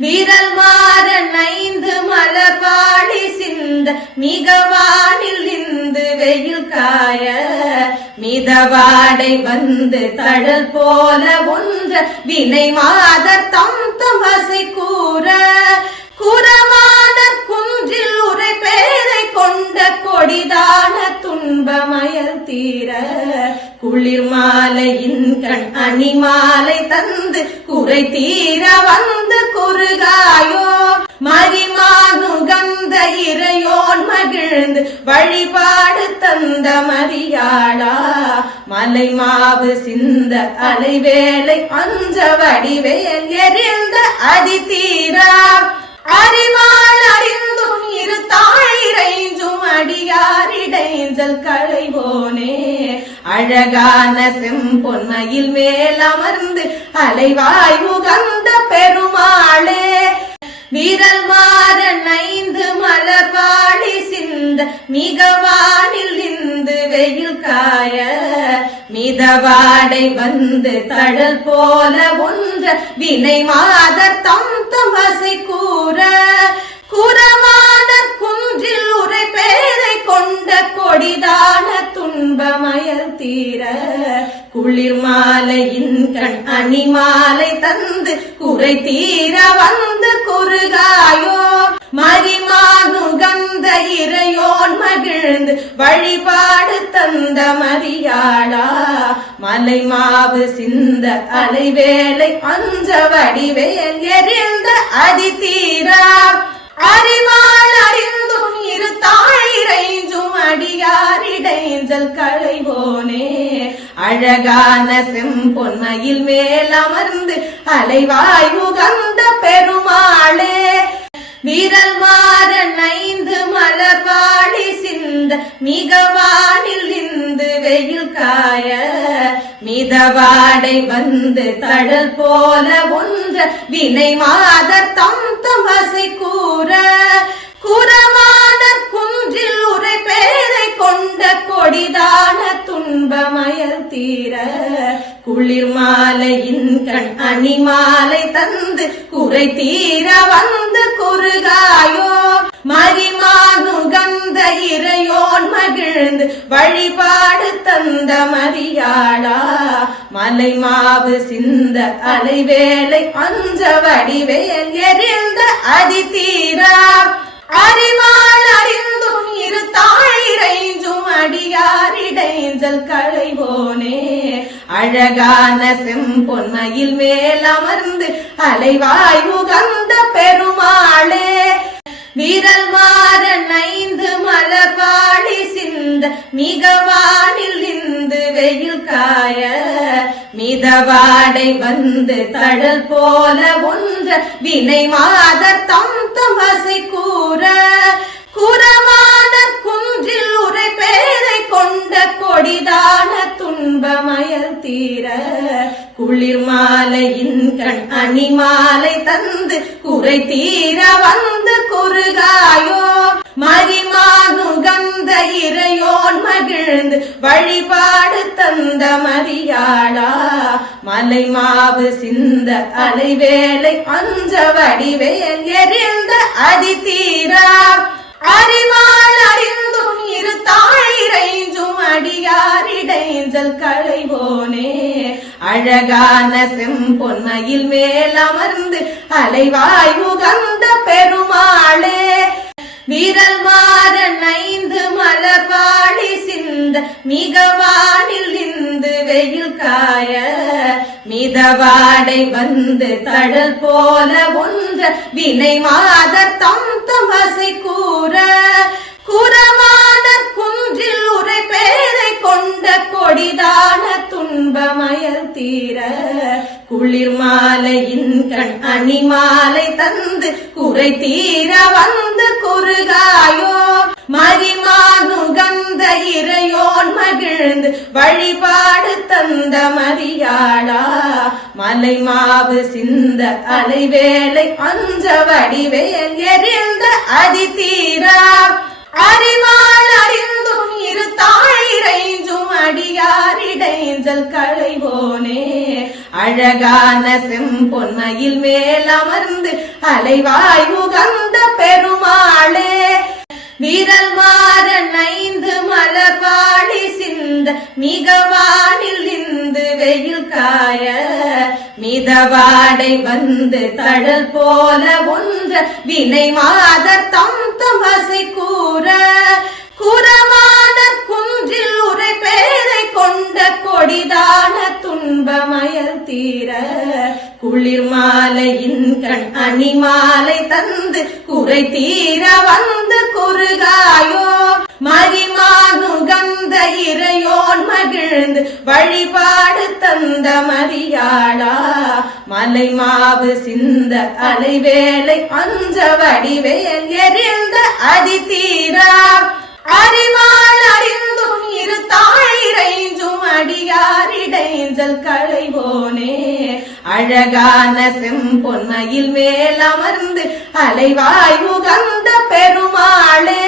வீரல் மாறன் ஐந்து மலபாடி சிந்த மிகவானில் இந்து வெயில் காய மிதவாடை வந்து தழல் போல ஒன்ற வினை மாத தம் தம் வசை கூற. குறவான குன்றில் உரை பேரை கொண்ட கொடிதான துன்பமயல் தீர. குளிர் மாலையின் கண் அணிமாலை தந்து குறை தீர வந்து குறுகாயோ. மரிமானுகந்த இறையோன் மகிழ்ந்து வழிபாடு தந்த மரியாளா. மலை மாவு சிந்த அலைவேலை அஞ்ச வடிவேல் எரிந்த அதி அடியாரிடைஞ்சல் களைவோனே அழகான செம்பொன்மையில் மேல் அமர்ந்து அலைவாய் உகந்த பெருமாளே. விரல் மாறன் ஐந்து மலர் சிந்த மிகவானில் இந்து வெயில் காய. மிதவாடை வந்து தழல் போல ஒன்ற வினை மாத தம் தமசை கூற. குரமான குன்றில் உரை தீர குளிர் மாலையின் கண் அணிமாலை தந்து குறை தீர வந்து குறுகாயோ மரிமானுகந்த இறையோன் மகிழ்ந்து வழிபாடு தந்த மரியாளா மலை மாவு சிந்த அலைவேளை அஞ்ச வடிவேல் எரிந்த அதி தீரா அறிவாள் அறிந்தும் இரு தாழிரைஞ்சும் அடியாரிடைஞ்சல் களைவோனே. அழகான செம்பொன்மையில் மேல் அமர்ந்து அலைவாய் உகந்த பெருமாளே. விரல் மாறன் ஐந்து மலர் சிந்த மிகவானில் இந்து வெயில் காய. மிதவாடை வந்து தழல் போல ஒன்ற வினை மாத தம் தமசை கூ குளிர் மாலையின் கண் அணிமாலை தந்து குறை தீர வந்து குறுகாயோ மரிமானுகந்த இறையோன் மகிழ்ந்து வழிபாடு தந்த மரியாளா. மலை மாவு சிந்த அலைவேளை அஞ்ச வடிவேல் எரிந்த அதி தீரா அறிவாள் அறிந்தும் இரு தாழிரைஞ்சும் அழகான செம்பொன்மையில் மேல் அமர்ந்து அலைவாய் உகந்த பெருமாளே. விரல் மாறன் ஐந்து மலர் சிந்த மிகவானில் இந்து வெயில் காய. மிதவாடை வந்து தழல் போல ஒன்ற வினை மாதர் தம் தமசை கூற. குறவான கொடிதான துன்பமயல் தீர குளிர் மாலையின் கண் அணிமாலை தந்து குறை தீர வந்து குறுகாயோ மரிமானுகந்த இறையோன் மகிழ்ந்து வழிபாடு தந்த மரியாளா மலை மாவு சிந்த அலைவேளை அஞ்ச வடிவேல் எரிந்த அதி அழகான செம்பொன்மையில் மேல் அமர்ந்து அலைவாய் உகந்த பெருமாளே. விரல் மாறன் ஐந்து மலர் சிந்த மிகவானில் இந்து வெயில் காய. மிதவாடை வந்து தழல் போல ஒன்ற வினை மாதர் தம் தமசை கூற. குரமான குன்றில் உரை தீர. குளிர் மாலையின் கண் அணிமாலை தந்து குறை தீர வந்து குறுகாயோ. மரிமானுகந்த இறையோன் மகிழ்ந்து வழிபாடு தந்த மரியாளா. மலை மாவு சிந்த அலைவேளை அஞ்ச வடிவேல் எரிந்த அதி அறிவால் அறிந்தும் இரு தாழிரைஞ்சும் அடியாரிடைஞ்சல் களைவோனே. அழகான செம்பொன்மையில் மேல் அமர்ந்து அலைவாய் உகந்த பெருமாளே. விரல் மாறன் ஐந்து மலர் சிந்த மிகவானில் இந்து வெயில் காய. மிதவாடை வந்து தழல் போல ஒன்ற வினை மாதர் தம் தமசை கூற மணி மாலை தந்து குறை தீர வந்து குறுகாயோ. மதிமானுகந்த இறையோன் மகிழ்ந்து வழிபாடு தந்த மரியாளா. மலை மாவு சிந்த அலைவேலை அஞ்ச வடிவேல் எரிந்த அதி தீரா அறிவாள் அறிந்தும் இரு தாழிரைஞ்சும் அடியாரிடைஞ்சல் களைவோனே. அழகான செம்பொன்மையில் மேல் அமர்ந்து அலைவாய் உகந்த பெருமாளே.